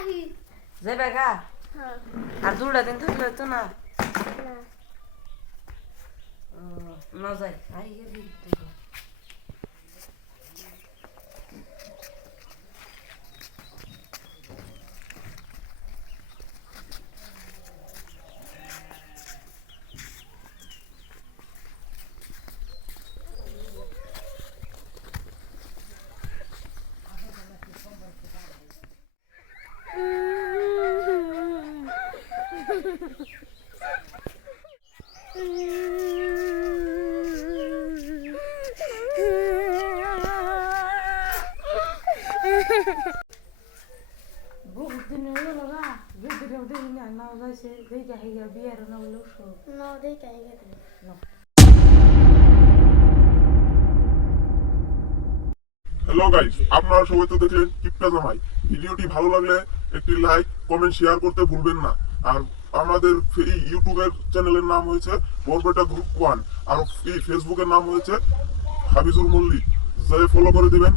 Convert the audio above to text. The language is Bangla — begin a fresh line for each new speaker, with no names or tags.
नाही जाय का अरे दुडा दिन थकलं तू
ना न जाय आई
হ্যালো গাইস আপনারা সবাই তো দেখলেন কিপটা জামাই। ভিডিওটি ভালো লাগলে একটি লাইক কমেন্ট শেয়ার করতে ভুলবেন না। আর আমাদের এই ইউটিউবের চ্যানেলের নাম হয়েছে বরপেটা গ্রুপ ওয়ান আর এই ফেসবুকের নাম হয়েছে হাবিজুল মল্লিক। যাই ফলো করে দিবেন।